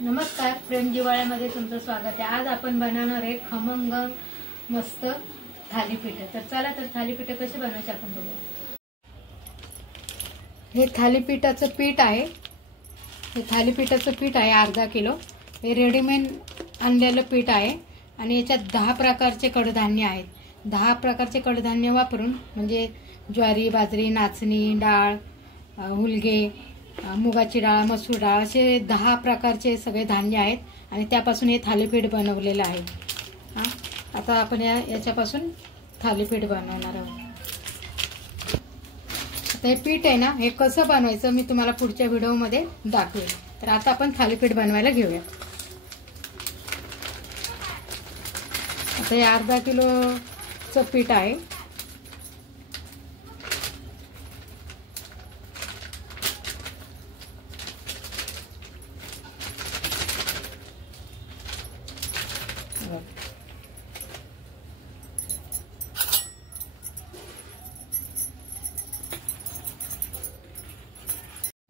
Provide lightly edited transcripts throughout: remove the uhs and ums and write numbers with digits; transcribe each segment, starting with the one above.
नमस्कार, प्रेम जिवाळ्यामध्ये तुमचं स्वागत आहे। आज आपण बनवणार आहे खमंग मस्त थालीपीठ। तर चला तर थालीपीठ कसे बनवायचे आपण बघूया। हे थालीपीठाचं पीठ आहे। हे थालीपीठाचं पीठ आहे अर्धा किलो। हे रेडीमेड आणलेलं पीठ आहे आणि याच्यात 10 प्रकारचे कडधान्य आहेत। 10 प्रकारचे कडधान्य वापरून म्हणजे ज्वारी, बाजरी, नाचणी डाळ, हुलगे, मुगाची डाळ, मसूर डाळ असे 10 प्रकारचे सगळे धान्य आहेत आणि त्यापासून हे थालीपीठ बनवलेलं आहे। आता आपण याच्यापासून थालीपीठ बनवणार आहोत। आता हे पीठ आहे ना, हे कसं बनवायचं मी तुम्हाला पुढच्या व्हिडिओमध्ये दाखवेल। तर आता आपण थालीपीठ बनवायला घेऊया। आता हे अर्धा किलोचं पीठ आहे।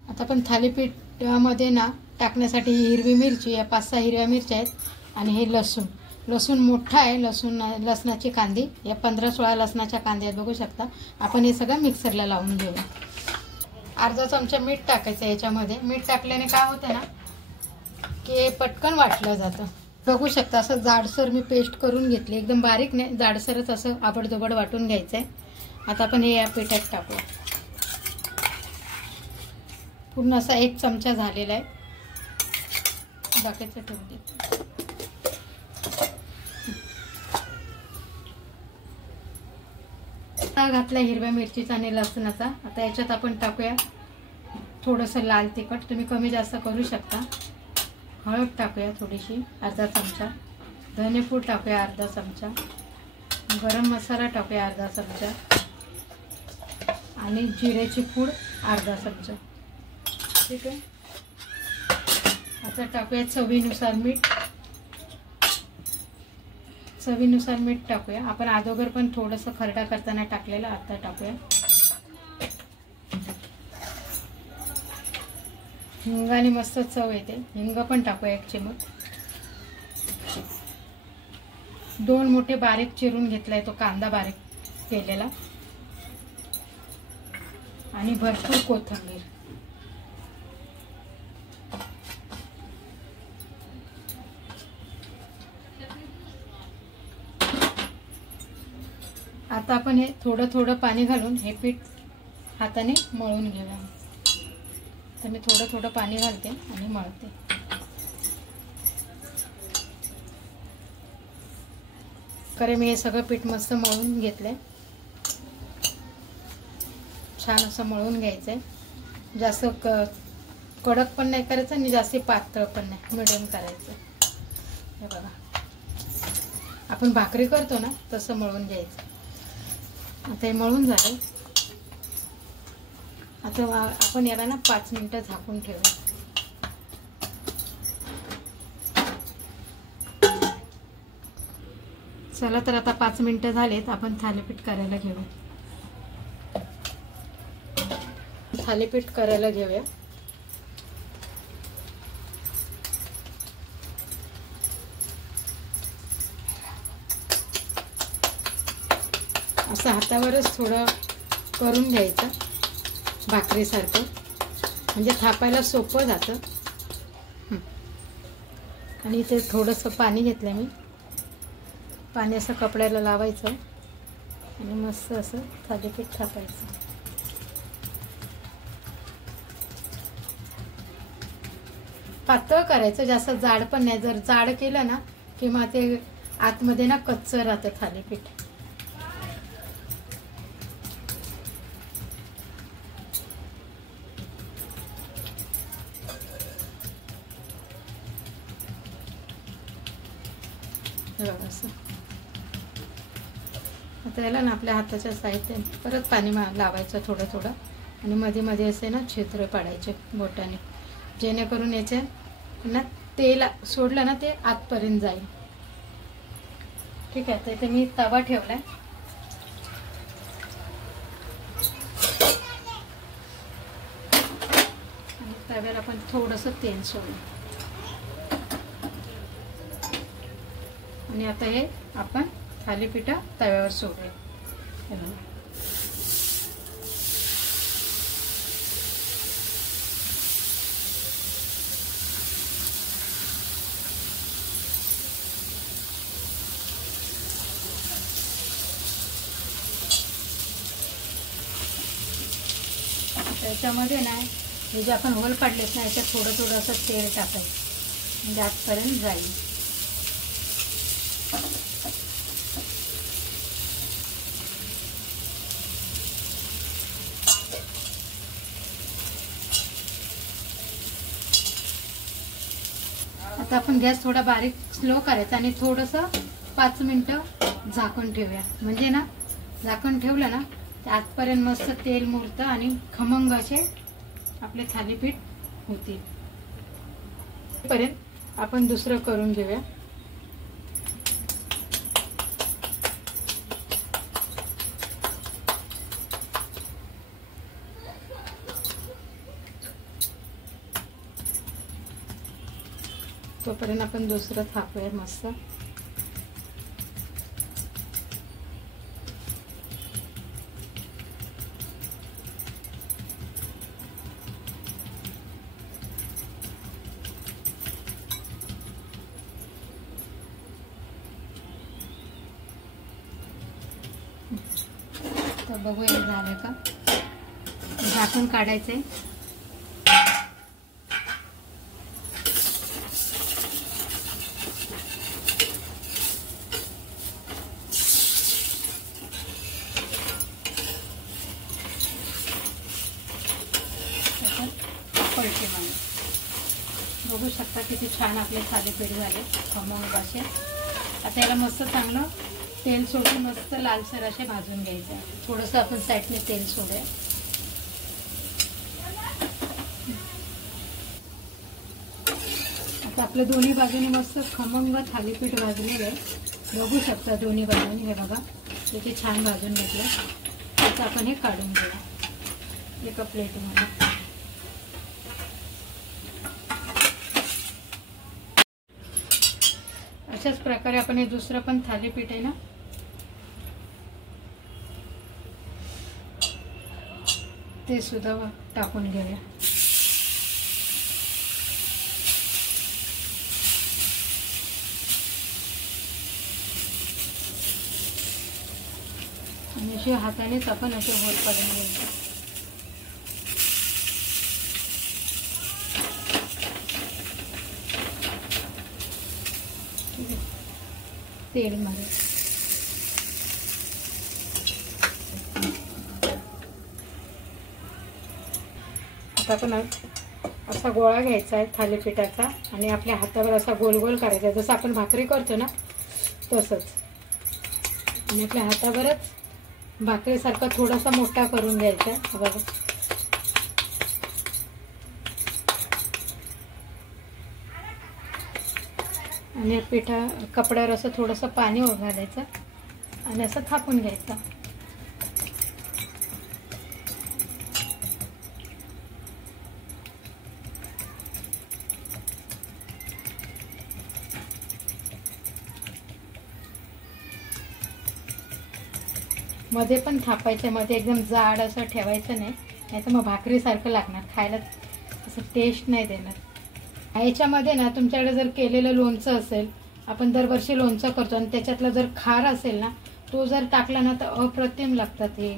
आता आपण थालीपीठामध्ये ना टाकण्यासाठी हिरवी मिरची, या 5-6 हिरव्या मिरच्या आहेत आणि हे लसूण मोठा आहे। लसणाची कांदी, या 15-16 लसणाच्या कांद्या आहेत, बघू शकता। आपण हे सगळं मिक्सरला लावून घेऊया। अर्धा चमचा मीठ टाकायचं याच्यामध्ये। मीठ टाकल्याने काय होतं ना की पटकन वाटलं जातं। बघू शकता असं जाडसर मी पेस्ट करून घेतली, एकदम बारीक नाही, जाडसरच असं आबडधोबड वाटून घ्यायचंय। आता आपण हे या पिठात टाकूया। पूर्ण असा 1 चमचा झालेला आहे, बाकीचं ठेवून दे। घातला हिरव्या मिरचीचा आणि लसणाचा। आता याच्यात आपण टाकूया थोडंसं लाल तिखट, तुम्ही कमी जास्त करू शकता। हळद टाकूया थोडीशी, अर्धा चमचा। धनेपूड टाकूया अर्धा चमचा। गरम मसाला टाकूया अर्धा चमचा आणि जिऱ्याची पूड अर्धा चमचा। ठीक आहे, आता टाकूया चवीनुसार मीठ। चवीनुसार मीठ टाकूया। आपण अगोदर पण थोडंसं खरडा करताना टाकलेलं, आता टाकूया। हिंगाने मस्त चव येते, हिंग पण टाकूया 1 चिमूट। 2 मोठे बारीक चिरून घेतलाय तो कांदा बारीक केलेला आणि भरपूर कोथिंबीर। आता आपण हे थोडं पाणी घालून हे पीठ हाताने मळून घेऊया। तर मी थोडं पाणी घालते आणि मळते। खरे मी हे सगळं पीठ मस्त मळून घेतलंय। छान असं मळून घ्यायचंय। जास्त कडक पण नाही करायचं आणि जास्त पातळ पण नाही, मिडियम करायचं। हे बघा, आपण भाकरी करतो ना तसं मळून घ्यायचं। आता हे मळून झालं। आता आपण याला ना 5 मिनिटं झाकून ठेवूया। चला तर आता 5 मिनिटं झालेत, आपण थालीपीठ करायला घेऊया। थालीपीठ करायला घेऊया। असं हातावरच थोडं करून घ्यायचं भाकरीसारखं, म्हणजे थापायला सोपं जातं। आणि इथे थोडंसं पाणी घेतलं मी, पाणी असं कपड्याला लावायचं आणि मस्त असं थालीपीठ थापायचं। पातळ करायचं, जास्त जाड पण नाही। जर जाड केलं ना की मग ते आतमध्ये ना कच्चं राहतं थालीपीठ। असं आता याला ना आपल्या हाताच्या साईडने परत पाणी लावायचं थोडं आणि मध्ये मध्ये असे ना छिद्र पाडायचे बोटाने, जेणेकरून याचे ना तेल सोडलं ना ते आतपर्यंत जाईल। ठीक आहे, तर इथे मी तवा ठेवलाय। आणि तव्याला पण थोडंसं तेल सोडलं। आणि आता हे आपण थालीपीठ तव्यावर सोडूया. हे बघा. त्याच्यामध्ये ना हे जे आपण होल पाडलेत ना याच्यात थोडं थोडं असं तेल टाकायचं म्हणजे आतपर्यंत जाईल. आता आपण गॅस थोडा बारीक स्लो करायचा आणि थोडंसं 5 मिनिटं झाकून ठेवूया. म्हणजे ना झाकून ठेवलं ना ते आतपर्यंत मस्त तेल मुरतं आणि खमंग असे आपले थालीपीठ होतील. पर्यंत आपण दुसरं करून घेऊया. तोपर्यंत आपण दुसरं थापूया मस्त. तर बघूया हे झालं का. झाकून काढायचंय. पलटे म्हणून बघू शकता किती छान आपले थालीपीठ झाले खमंग असे. आता याला मस्त चांगलं तेल सोडून मस्त लालसर असे भाजून घ्यायचे. थोडंसं आपण साईडने तेल सोडूया. आता आपलं दोन्ही बाजूने मस्त खमंग थालीपीठ भाजलेलं आहे. बघू शकता दोन्ही बाजूने. हे बघा किती छान भाजून घेतलं. आता आपण हे काढून घेऊया एका प्लेटमध्ये. अशाच प्रकारे आपण हे दुसरं पण थालीपीठ आहे ना ते सुद्धा टाकून घेऊया. आणि अशा हातानेच आपण असे होल पाडून घ्यायचे. तेल मध्ये आता आपण असा गोळा घ्यायचा आहे थालीपीठाचा आणि आपल्या हातावर असा गोल गोल करायचा जसं आपण भाकरी करतो ना तसंच. आणि आपल्या हातावरच भाकरीसारखा थोडासा मोठा करून घ्यायचा. बघा आणि पिठा कपड्यावर असं थोडंसं पाणी घालायचं आणि असं थापून घ्यायचं. मध्ये पण थापायचं. मध्ये एकदम जाड असं ठेवायचं नाही, नाहीतर मग भाकरीसारखं लागणार खायला, असं टेस्ट नाही देणार. याच्यामध्ये ना तुमच्याकडे जर केलेलं लोणचं असेल, आपण दरवर्षी लोणचं करतो आणि त्याच्यातला जर खार असेल ना तो जर टाकला ना तर अप्रतिम लागतात हे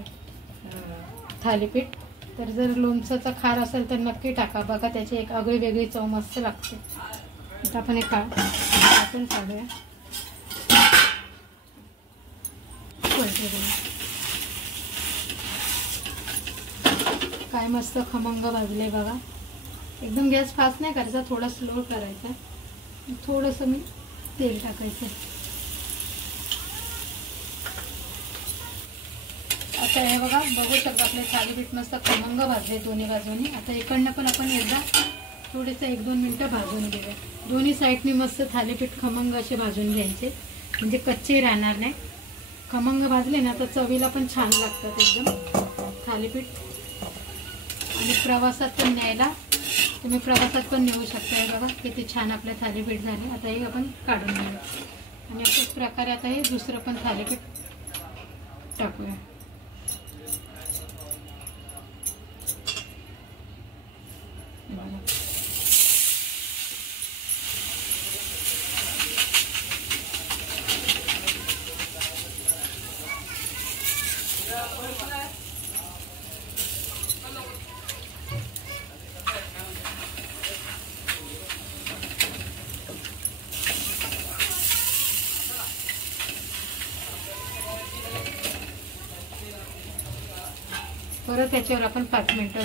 थालीपीठ. तर जर लोणचंचा खार असेल तर नक्की टाका. बघा त्याची एक आगळी वेगळी चव मस्त लागते. आता आपण हे टाकून काढूया. काय मस्त खमंग भाजले बघा. एकदम गॅस फास्ट नाही करायचा, थोडा स्लो करायचा. थोडंसं मी तेल टाकायचं. आता हे बघा बघू शकता आपले थालीपीठ मस्त खमंग भाजले दोन्ही बाजूनी. आता इकडनं पण आपण एकदा थोडेसे 1-2 मिनिटं भाजून घेऊया. दोन्ही साईडनी मस्त थालीपीठ खमंग असे भाजून घ्यायचे म्हणजे कच्चे राहणार नाही. खमंग भाजले ना तर चवीला पण छान लागतात एकदम थालीपीठ. आणि प्रवासात पण न्यायला तुम्ही प्रवासात पण नेऊ शकता. बघा किती छान आपले थालीपीठ झाले. आता हे आपण काढून घेऊ. आणि अशाच प्रकारे आता हे दुसरं पण थालीपीठ टाकूया. परत त्याच्यावर आपण 5 मिनिटं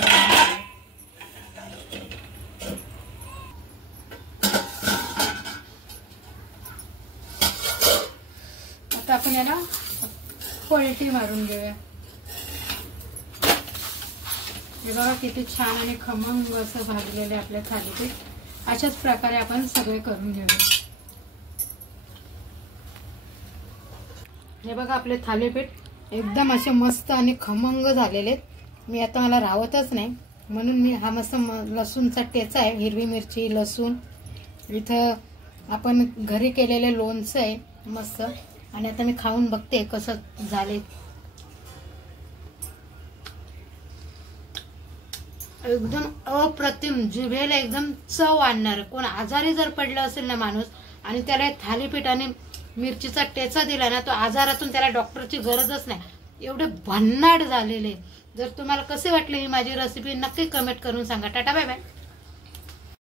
आता आपण याला पलटी मारून घेऊया. हे बघा किती छान आणि खमंग असं भाजलेले आपले थालीपीठ. अशाच प्रकारे आपण सगळे करून घेऊया. हे बघा आपले थालीपीठ एकदम असे मस्त आणि खमंग झालेले आहेत. मी आता मला राहतच नाही म्हणून मी हा मस्त लसूणचा ठेचा आहे, हिरवी मिरची, लसूण, इथं आपण घरी केलेले लोणचं आहे मस्त. आणि आता मी खाऊन बघते कसं झाले. एकदम अप्रतिम, जिभेला एकदम चव आणणार. कोण आजारी जर पडला असेल ना माणूस आणि त्याला थालीपीठ आणि मिरचीचा ठेचा दिला ना, तो आजारातून त्याला डॉक्टरची गरजच नाही. एवढे भन्नाट झालेले. जर तुम्हाला कसे वाटले ही माझी रेसिपी नक्की कमेंट करून सांगा. Tata bye bye.